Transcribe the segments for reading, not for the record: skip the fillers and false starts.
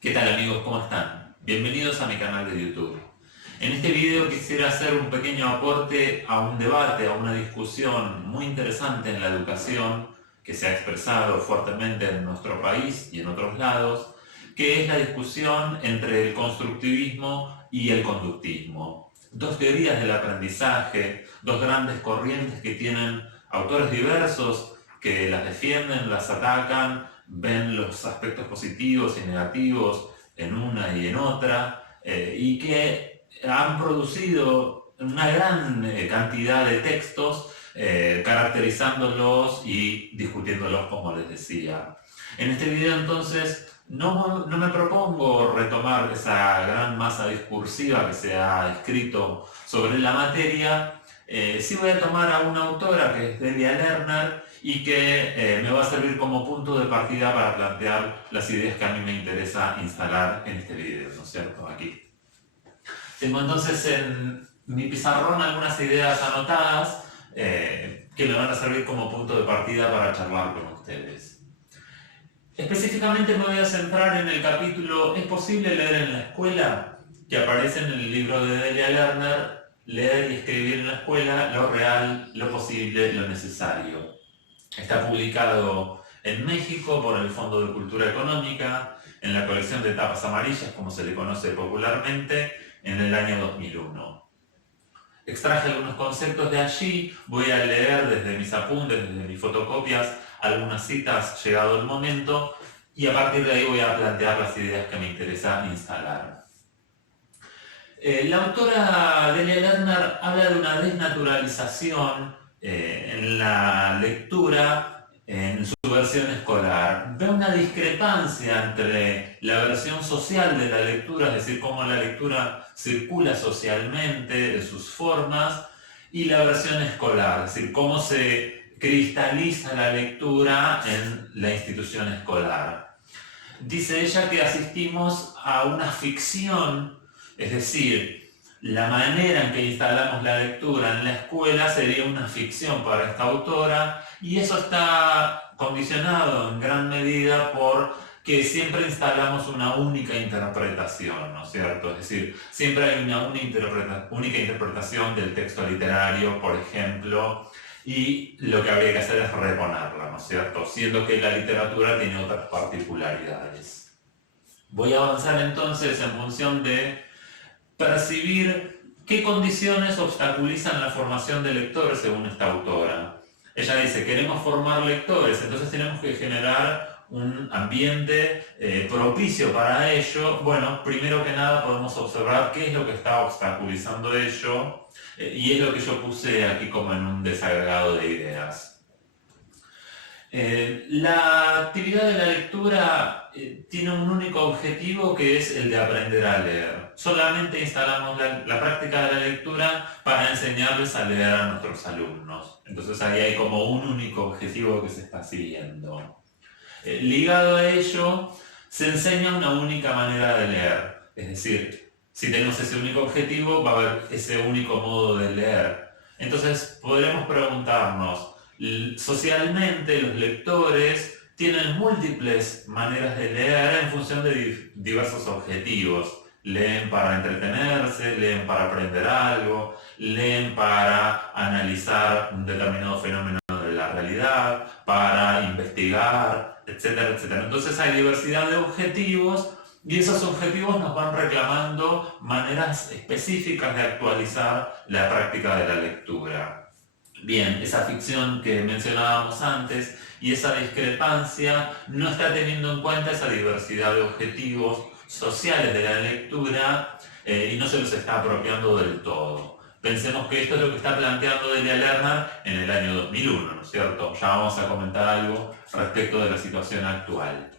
¿Qué tal amigos? ¿Cómo están? Bienvenidos a mi canal de YouTube. En este video quisiera hacer un pequeño aporte a un debate, a una discusión muy interesante en la educación que se ha expresado fuertemente en nuestro país y en otros lados, que es la discusión entre el constructivismo y el conductismo. Dos teorías del aprendizaje, dos grandes corrientes que tienen autores diversos que las defienden, las atacan, ven los aspectos positivos y negativos en una y en otra, y que han producido una gran cantidad de textos caracterizándolos y discutiéndolos, como les decía. En este video entonces no me propongo retomar esa gran masa discursiva que se ha escrito sobre la materia. Sí voy a tomar a una autora que es Delia Lerner y que me va a servir como punto de partida para plantear las ideas que a mí me interesa instalar en este video, ¿no es cierto? Aquí. Tengo entonces en mi pizarrón algunas ideas anotadas que me van a servir como punto de partida para charlar con ustedes. Específicamente me voy a centrar en el capítulo ¿Es posible leer en la escuela?, que aparece en el libro de Delia Lerner, Leer y escribir en la escuela, lo real, lo posible, lo necesario. Está publicado en México por el Fondo de Cultura Económica, en la colección de tapas amarillas, como se le conoce popularmente, en el año 2001. Extraje algunos conceptos de allí, voy a leer desde mis apuntes, desde mis fotocopias, algunas citas llegado el momento, y a partir de ahí voy a plantear las ideas que me interesa instalar. La autora Delia Lerner habla de una desnaturalización en la lectura en su versión escolar. Ve una discrepancia entre la versión social de la lectura, es decir, cómo la lectura circula socialmente, de sus formas, y la versión escolar, es decir, cómo se cristaliza la lectura en la institución escolar. Dice ella que asistimos a una ficción, es decir, la manera en que instalamos la lectura en la escuela sería una ficción para esta autora, y eso está condicionado en gran medida por que siempre instalamos una única interpretación, ¿no es cierto? Es decir, siempre hay una única interpretación del texto literario, por ejemplo, y lo que habría que hacer es reponerla, ¿no es cierto? Siendo que la literatura tiene otras particularidades. Voy a avanzar entonces en función de percibir qué condiciones obstaculizan la formación de lectores según esta autora. Ella dice, queremos formar lectores, entonces tenemos que generar un ambiente propicio para ello. Bueno, primero que nada podemos observar qué es lo que está obstaculizando ello, y es lo que yo puse aquí como en un desagregado de ideas. La actividad de la lectura tiene un único objetivo, que es el de aprender a leer. Solamente instalamos la práctica de la lectura para enseñarles a leer a nuestros alumnos. Entonces ahí hay como un único objetivo que se está siguiendo. Ligado a ello, se enseña una única manera de leer. Es decir, si tenemos ese único objetivo, va a haber ese único modo de leer. Entonces podremos preguntarnos, socialmente los lectores tienen múltiples maneras de leer en función de diversos objetivos. Leen para entretenerse, leen para aprender algo, leen para analizar un determinado fenómeno de la realidad, para investigar, etcétera, etcétera. Entonces hay diversidad de objetivos, y esos objetivos nos van reclamando maneras específicas de actualizar la práctica de la lectura. Bien, esa ficción que mencionábamos antes y esa discrepancia no está teniendo en cuenta esa diversidad de objetivos sociales de la lectura, y no se los está apropiando del todo. Pensemos que esto es lo que está planteando Delia Lerner en el año 2001, ¿no es cierto? Ya vamos a comentar algo respecto de la situación actual.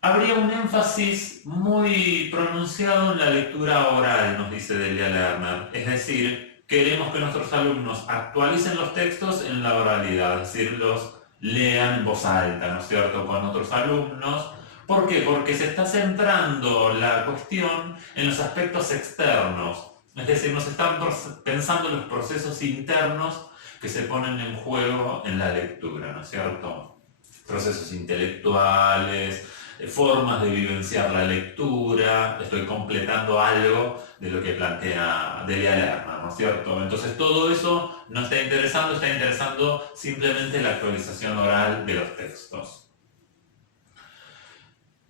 Habría un énfasis muy pronunciado en la lectura oral, nos dice Delia Lerner, es decir, queremos que nuestros alumnos actualicen los textos en la oralidad, es decir, los lean en voz alta, ¿no es cierto?, con otros alumnos. ¿Por qué? Porque se está centrando la cuestión en los aspectos externos, es decir, nos están pensando los procesos internos que se ponen en juego en la lectura, ¿no es cierto? Procesos intelectuales, formas de vivenciar la lectura, estoy completando algo de lo que plantea Delia Lerner, ¿no es cierto? Entonces todo eso no está interesando simplemente la actualización oral de los textos.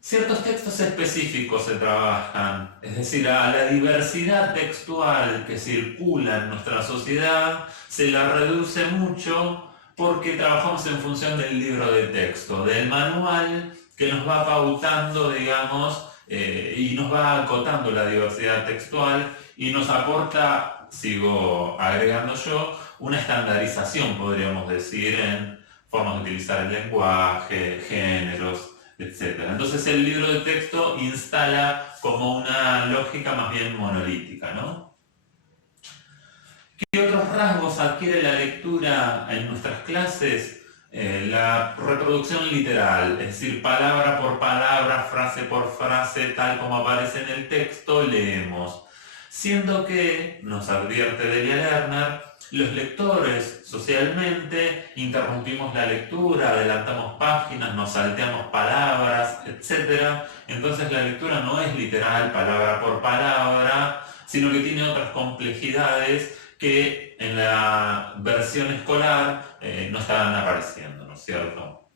Ciertos textos específicos se trabajan, es decir, a la diversidad textual que circula en nuestra sociedad se la reduce mucho porque trabajamos en función del libro de texto, del manual que nos va pautando, digamos, y nos va acotando la diversidad textual y nos aporta, sigo agregando yo, una estandarización, podríamos decir, en formas de utilizar el lenguaje, géneros, etc. Entonces el libro de texto instala como una lógica más bien monolítica, ¿no? ¿Qué otros rasgos adquiere la lectura en nuestras clases? La reproducción literal, es decir, palabra por palabra, frase por frase, tal como aparece en el texto, leemos. Siendo que, nos advierte Delia Lerner, los lectores socialmente interrumpimos la lectura, adelantamos páginas, nos salteamos palabras, etc. Entonces la lectura no es literal, palabra por palabra, sino que tiene otras complejidades que en la versión escolar no estaban apareciendo, ¿no es cierto?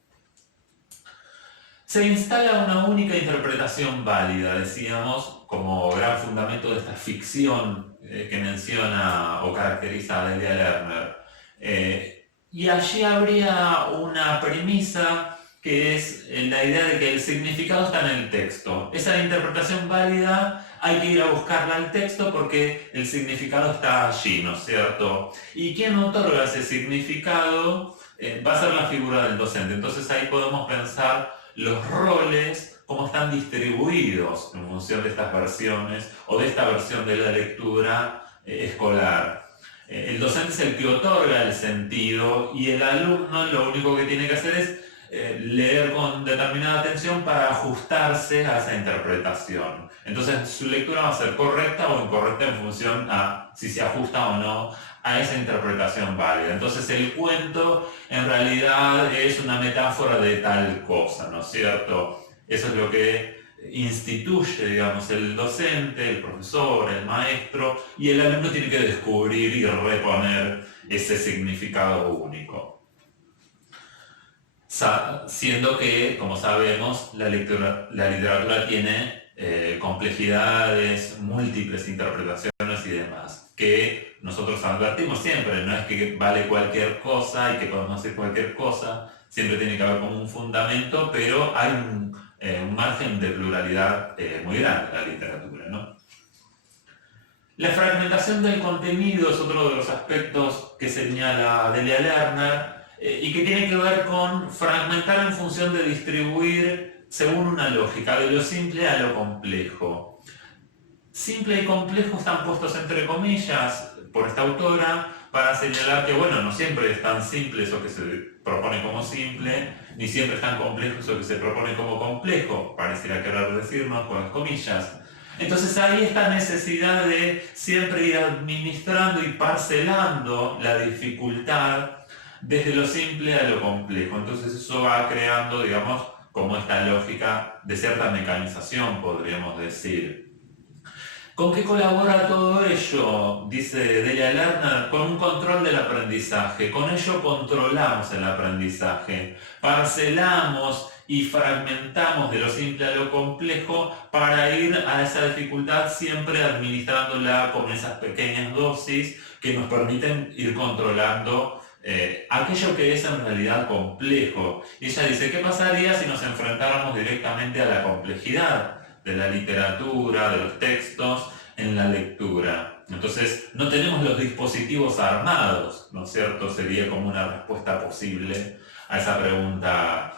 Se instala una única interpretación válida, decíamos, como gran fundamento de esta ficción que menciona o caracteriza a Delia Lerner. Y allí habría una premisa que es la idea de que el significado está en el texto. Esa interpretación válida hay que ir a buscarla al texto porque el significado está allí, ¿no es cierto? Y quien otorga ese significado va a ser la figura del docente. Entonces ahí podemos pensar los roles, cómo están distribuidos en función de estas versiones o de esta versión de la lectura escolar. El docente es el que otorga el sentido y el alumno lo único que tiene que hacer es leer con determinada atención para ajustarse a esa interpretación. Entonces su lectura va a ser correcta o incorrecta en función a si se ajusta o no a esa interpretación válida. Entonces el cuento en realidad es una metáfora de tal cosa, ¿no es cierto? Eso es lo que instituye, digamos, el docente, el profesor, el maestro, y el alumno tiene que descubrir y reponer ese significado único. Siendo que, como sabemos, la literatura tiene complejidades, múltiples interpretaciones y demás, que nosotros advertimos siempre, no es que vale cualquier cosa y que podemos hacer cualquier cosa, siempre tiene que haber como un fundamento, pero hay un margen de pluralidad muy grande en la literatura, ¿no? La fragmentación del contenido es otro de los aspectos que señala Delia Lerner y que tiene que ver con fragmentar en función de distribuir según una lógica, de lo simple a lo complejo. Simple y complejo están puestos entre comillas por esta autora para señalar que, bueno, no siempre es tan simple eso que se propone como simple, ni siempre es tan complejo eso que se propone como complejo, pareciera querer decirnos con las comillas. Entonces hay esta necesidad de siempre ir administrando y parcelando la dificultad desde lo simple a lo complejo. Entonces eso va creando, digamos, como esta lógica de cierta mecanización, podríamos decir. ¿Con qué colabora todo ello? Dice Delia Lerner, con un control del aprendizaje. Con ello controlamos el aprendizaje, parcelamos y fragmentamos de lo simple a lo complejo para ir a esa dificultad siempre administrándola con esas pequeñas dosis que nos permiten ir controlando aquello que es en realidad complejo. Y ella dice, ¿qué pasaría si nos enfrentáramos directamente a la complejidad de la literatura, de los textos, en la lectura? Entonces, no tenemos los dispositivos armados, ¿no es cierto? Sería como una respuesta posible a esa pregunta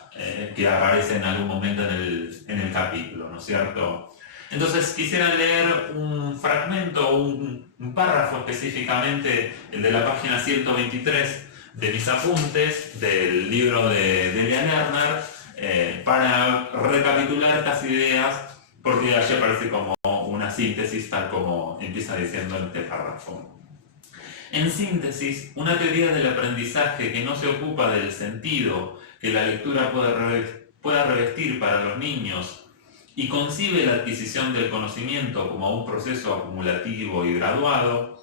que aparece en algún momento en el capítulo, ¿no es cierto? Entonces, quisiera leer un fragmento, un párrafo específicamente, el de la página 123 de mis apuntes, del libro de Delia Lerner, para recapitular estas ideas, porque allí aparece como una síntesis, tal como empieza diciendo en este párrafo. En síntesis, una teoría del aprendizaje que no se ocupa del sentido que la lectura puede pueda revestir para los niños y concibe la adquisición del conocimiento como un proceso acumulativo y graduado,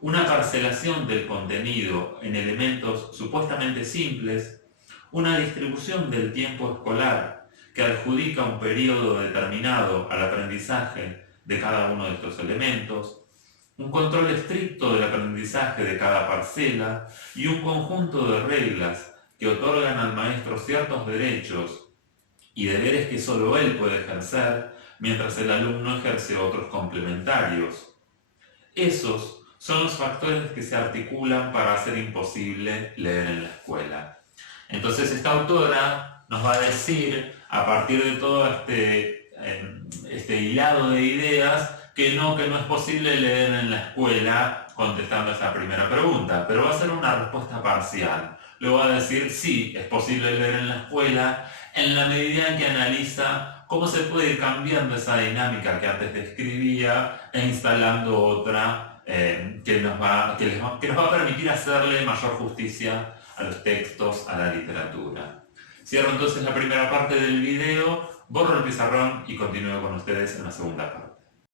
una parcelación del contenido en elementos supuestamente simples, una distribución del tiempo escolar que adjudica un periodo determinado al aprendizaje de cada uno de estos elementos, un control estricto del aprendizaje de cada parcela y un conjunto de reglas que otorgan al maestro ciertos derechos y deberes que solo él puede ejercer, mientras el alumno ejerce otros complementarios. Esos son los factores que se articulan para hacer imposible leer en la escuela. Entonces esta autora nos va a decir, a partir de todo este hilado de ideas, que no es posible leer en la escuela, contestando esta primera pregunta, pero va a ser una respuesta parcial. Luego va a decir, sí, es posible leer en la escuela, en la medida en que analiza cómo se puede ir cambiando esa dinámica que antes describía e instalando otra que nos va a permitir hacerle mayor justicia a los textos, a la literatura. Cierro entonces la primera parte del video, borro el pizarrón y continúo con ustedes en la segunda parte.